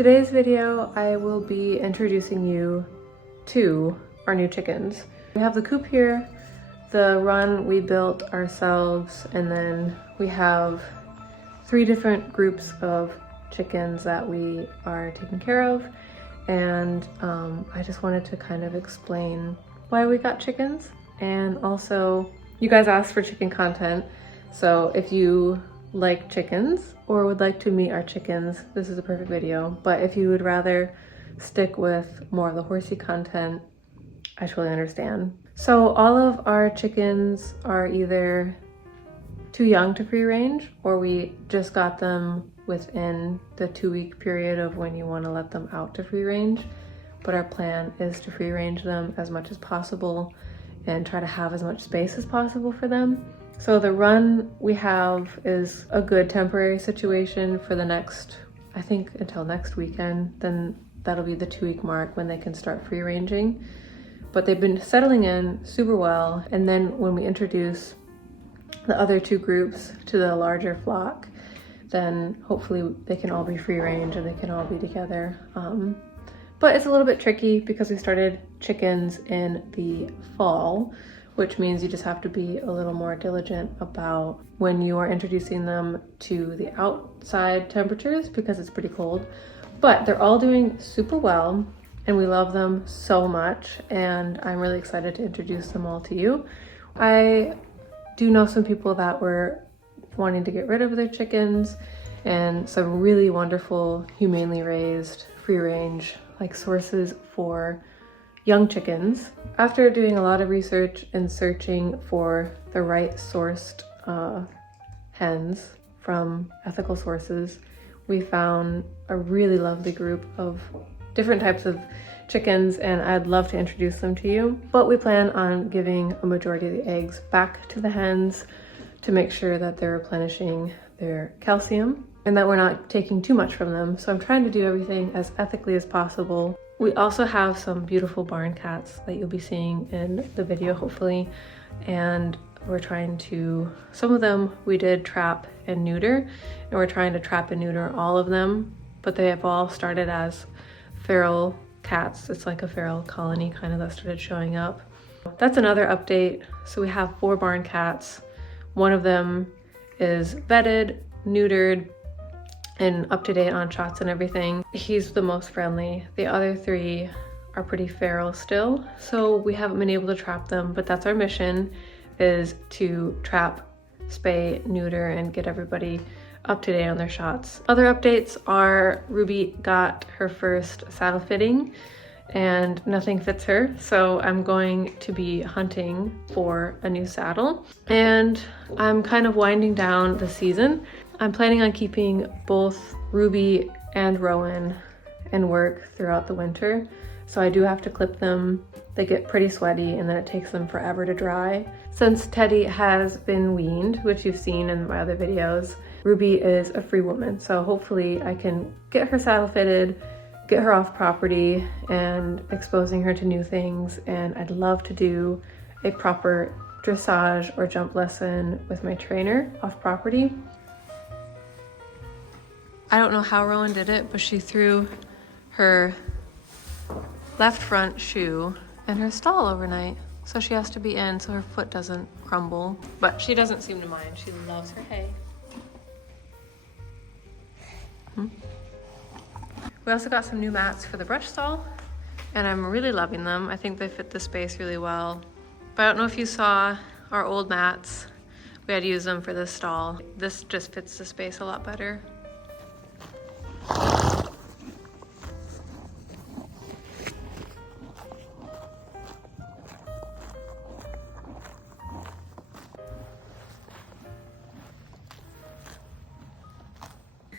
Today's video, I will be introducing you to our new chickens. We have the coop here, the run we built ourselves, and then we have 3 different groups of chickens that we are taking care of. And I just wanted to kind of explain why we got chickens. And also, you guys asked for chicken content. So if you like chickens or would like to meet our chickens, this is a perfect video. But if you would rather stick with more of the horsey content, I totally understand. So all of our chickens are either too young to free range, or we just got them within the 2-week period of when you want to let them out to free range. But our plan is to free range them as much as possible and try to have as much space as possible for them. So the run we have is a good temporary situation for the next, I think until next weekend, then that'll be the 2-week mark when they can start free ranging. But they've been settling in super well. And then when we introduce the other 2 groups to the larger flock, then hopefully they can all be free range and they can all be together. But it's a little bit tricky because we started chickens in the fall, which means you just have to be a little more diligent about when you are introducing them to the outside temperatures because it's pretty cold. But they're all doing super well and we love them so much, and I'm really excited to introduce them all to you. I do know some people that were wanting to get rid of their chickens, and some really wonderful, humanely raised, free range sources for young chickens. After doing a lot of research and searching for the right sourced hens from ethical sources, we found a really lovely group of different types of chickens, and I'd love to introduce them to you. But we plan on giving a majority of the eggs back to the hens to make sure that they're replenishing their calcium and that we're not taking too much from them. So I'm trying to do everything as ethically as possible. We also have some beautiful barn cats that you'll be seeing in the video, hopefully. And we're trying to, some of them we did trap and neuter, and we're trying to trap and neuter all of them, but they have all started as feral cats. It's like a feral colony kind of that started showing up. That's another update. So we have 4 barn cats. One of them is vetted, neutered, and up to date on shots and everything. He's the most friendly. The other 3 are pretty feral still, so we haven't been able to trap them, but that's our mission, is to trap, spay, neuter, and get everybody up to date on their shots. Other updates are Ruby got her first saddle fitting and nothing fits her, so I'm going to be hunting for a new saddle. And I'm kind of winding down the season. I'm planning on keeping both Ruby and Rowan in work throughout the winter, so I do have to clip them. They get pretty sweaty and then it takes them forever to dry. Since Teddy has been weaned, which you've seen in my other videos, Ruby is a free woman, so hopefully I can get her saddle fitted, get her off property, and exposing her to new things. And I'd love to do a proper dressage or jump lesson with my trainer off property. I don't know how Rowan did it, but she threw her left front shoe in her stall overnight. So she has to be in so her foot doesn't crumble. But she doesn't seem to mind. She loves her hay. We also got some new mats for the brush stall, and I'm really loving them. I think they fit the space really well. But I don't know if you saw our old mats. We had to use them for this stall. This just fits the space a lot better.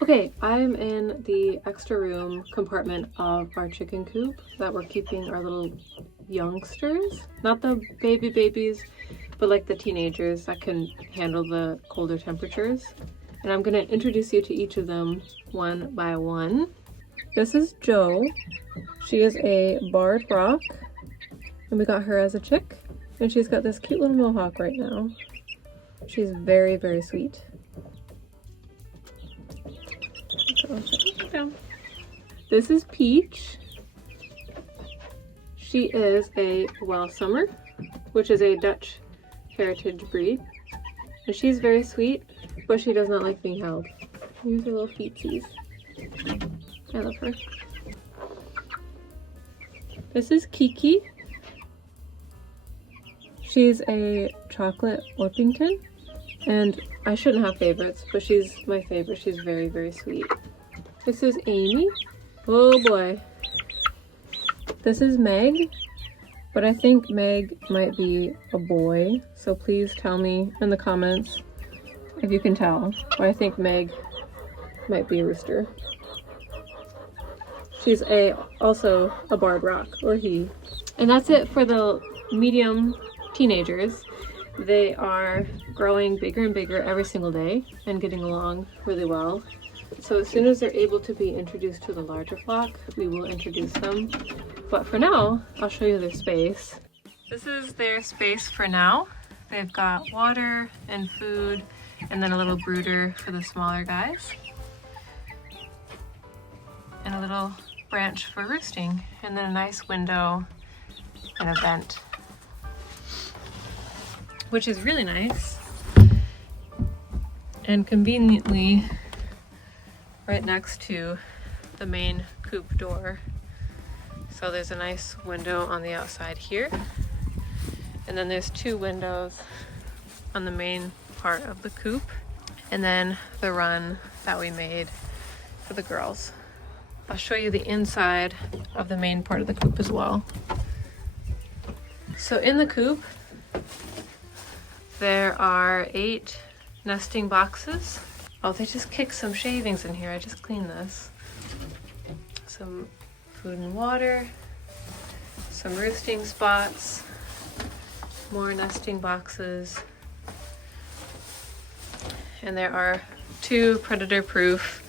Okay, I'm in the extra room compartment of our chicken coop that we're keeping our little youngsters. Not the babies, but like the teenagers that can handle the colder temperatures. And I'm gonna introduce you to each of them one by one. This is Jo. She is a barred rock, and we got her as a chick. And she's got this cute little mohawk right now. She's very, very sweet. This is Peach. She is a Welsummer, which is a Dutch heritage breed. And she's very sweet, but she does not like being held. Here's her little feetsies. I love her. This is Kiki. She's a chocolate Orpington, and I shouldn't have favorites, but she's my favorite. She's very, very sweet. This is Amy. Oh boy. This is Meg, but I think Meg might be a boy, so please tell me in the comments if you can tell, but I think Meg might be a rooster. She's also a barred rock, or he. And that's it for the medium teenagers. They are growing bigger and bigger every single day and getting along really well. So as soon as they're able to be introduced to the larger flock, we will introduce them. But for now, I'll show you their space. This is their space for now. They've got water and food, and then a little brooder for the smaller guys. And a little branch for roosting, and then a nice window and a vent, which is really nice. And conveniently right next to the main coop door. So there's a nice window on the outside here. And then there's 2 windows on the main part of the coop. And then the run that we made for the girls. I'll show you the inside of the main part of the coop as well. So in the coop, there are 8 nesting boxes. Oh, they just kicked some shavings in here. I just cleaned this. Some food and water, some roosting spots, more nesting boxes, and there are 2 predator-proof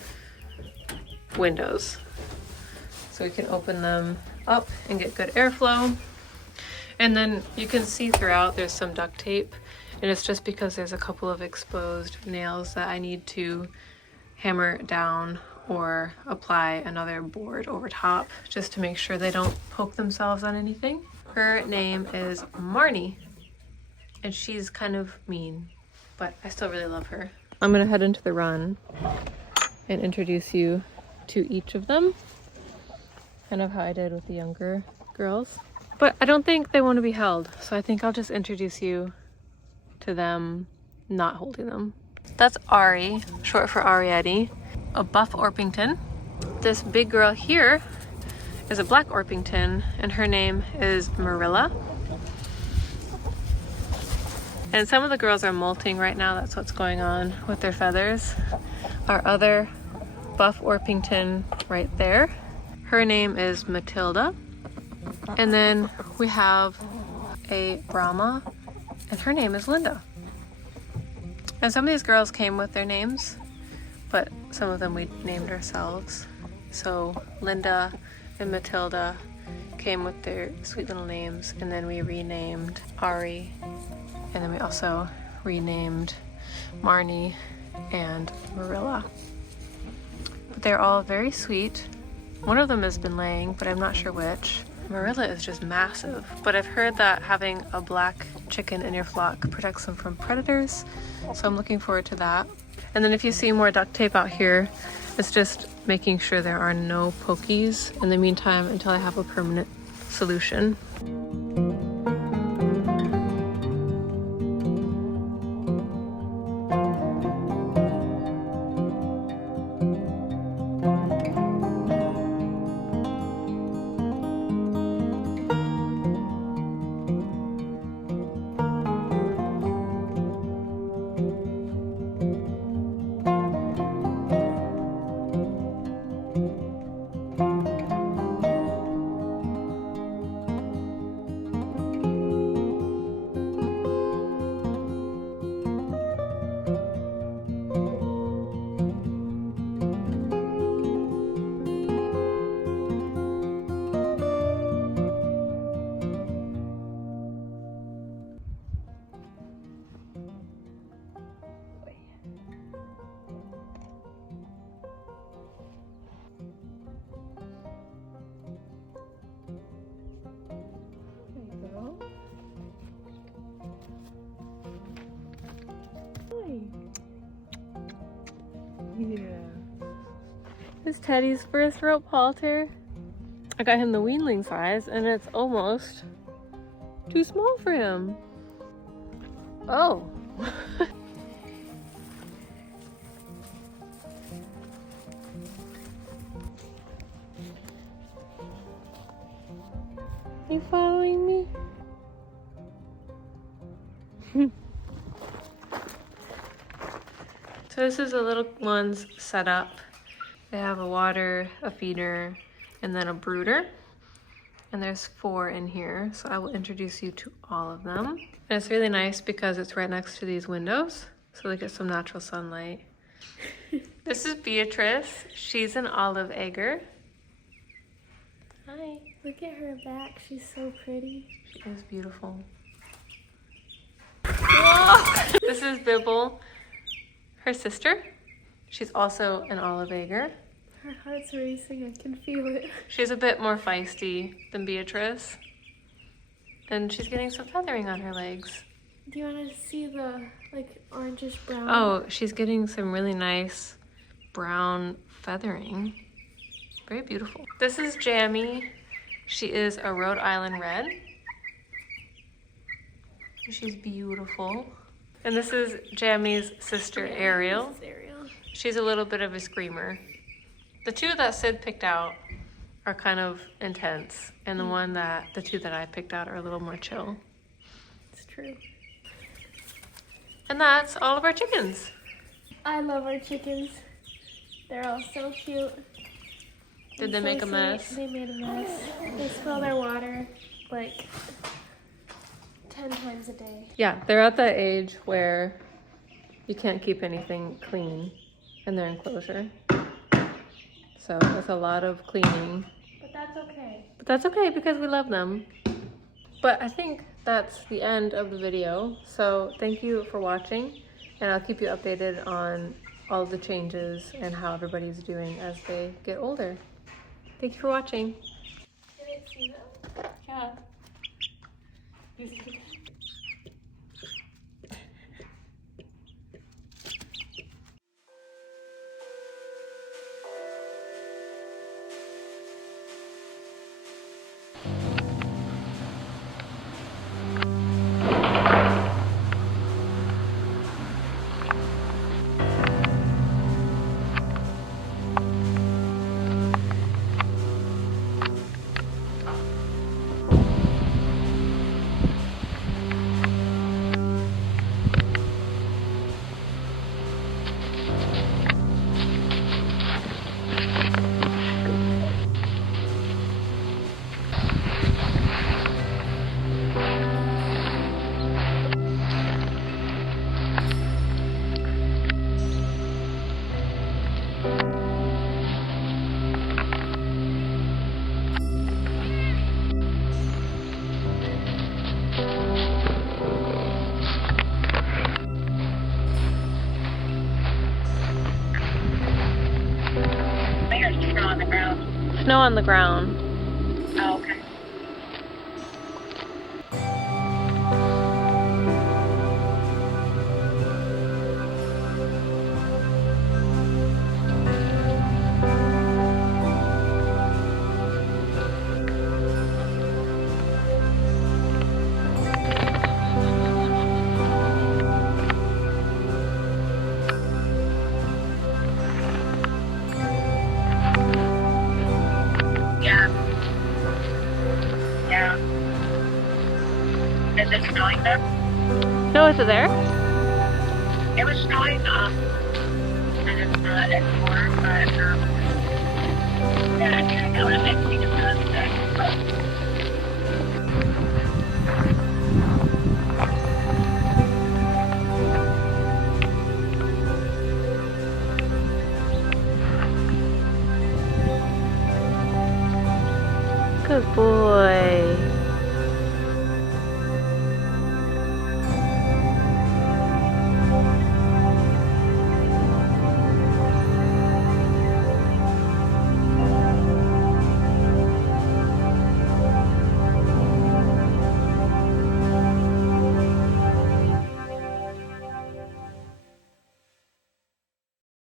windows. So we can open them up and get good airflow. And then you can see throughout there's some duct tape, and it's just because there's a couple of exposed nails that I need to hammer down or apply another board over top just to make sure they don't poke themselves on anything. Her name is Marnie, and she's kind of mean, but I still really love her. I'm gonna head into the run and introduce you to each of them, kind of how I did with the younger girls. But I don't think they want to be held, so I think I'll just introduce you to them not holding them. That's Ari, short for Arietti, a buff Orpington. This big girl here is a black Orpington, and her name is Marilla. And some of the girls are molting right now. That's what's going on with their feathers. Our other buff Orpington right there, her name is Matilda. And then we have a Brahma, and her name is Linda. And some of these girls came with their names, but some of them we named ourselves. So Linda and Matilda came with their sweet little names, and then we renamed Ari, and then we also renamed Marnie and Marilla. But they're all very sweet. One of them has been laying, but I'm not sure which. Marilla is just massive, but I've heard that having a black chicken in your flock protects them from predators, so I'm looking forward to that. And then if you see more duct tape out here, it's just making sure there are no pokies in the meantime until I have a permanent solution. is Teddy's first rope halter. I got him the weanling size and it's almost too small for him. Oh. Are you following me? So this is the little one's setup. They have a water, a feeder, and then a brooder. And there's 4 in here, so I will introduce you to all of them. And it's really nice because it's right next to these windows, so they get some natural sunlight. This is Beatrice. She's an olive egger. Hi. Look at her back. She's so pretty. She is beautiful. Whoa! This is Bibble, her sister. She's also an olive egger. Her heart's racing. I can feel it. She's a bit more feisty than Beatrice. And she's getting some feathering on her legs. Do you want to see the like orangish brown? Oh, she's getting some really nice brown feathering. Very beautiful. This is Jamie. She is a Rhode Island Red. She's beautiful. And this is Jamie's sister, Ariel. This is Ariel. She's a little bit of a screamer. The 2 that Sid picked out are kind of intense, and the 2 that I picked out are a little more chill. It's true. And that's all of our chickens. I love our chickens. They're all so cute. Did they make a mess? They made a mess. They spill their water like 10 times a day. Yeah, they're at that age where you can't keep anything clean in their enclosure. So it's a lot of cleaning. But that's okay. But that's okay because we love them. But I think that's the end of the video. So thank you for watching, and I'll keep you updated on all of the changes and how everybody's doing as they get older. Thank you for watching. Can I see them? Yeah. Snow on the ground. Oh, okay. Yeah. Is it snowing there? No, is it there? It was snowing, and it's not anymore, but, yeah, I know what I'm thinking about that. Good boy.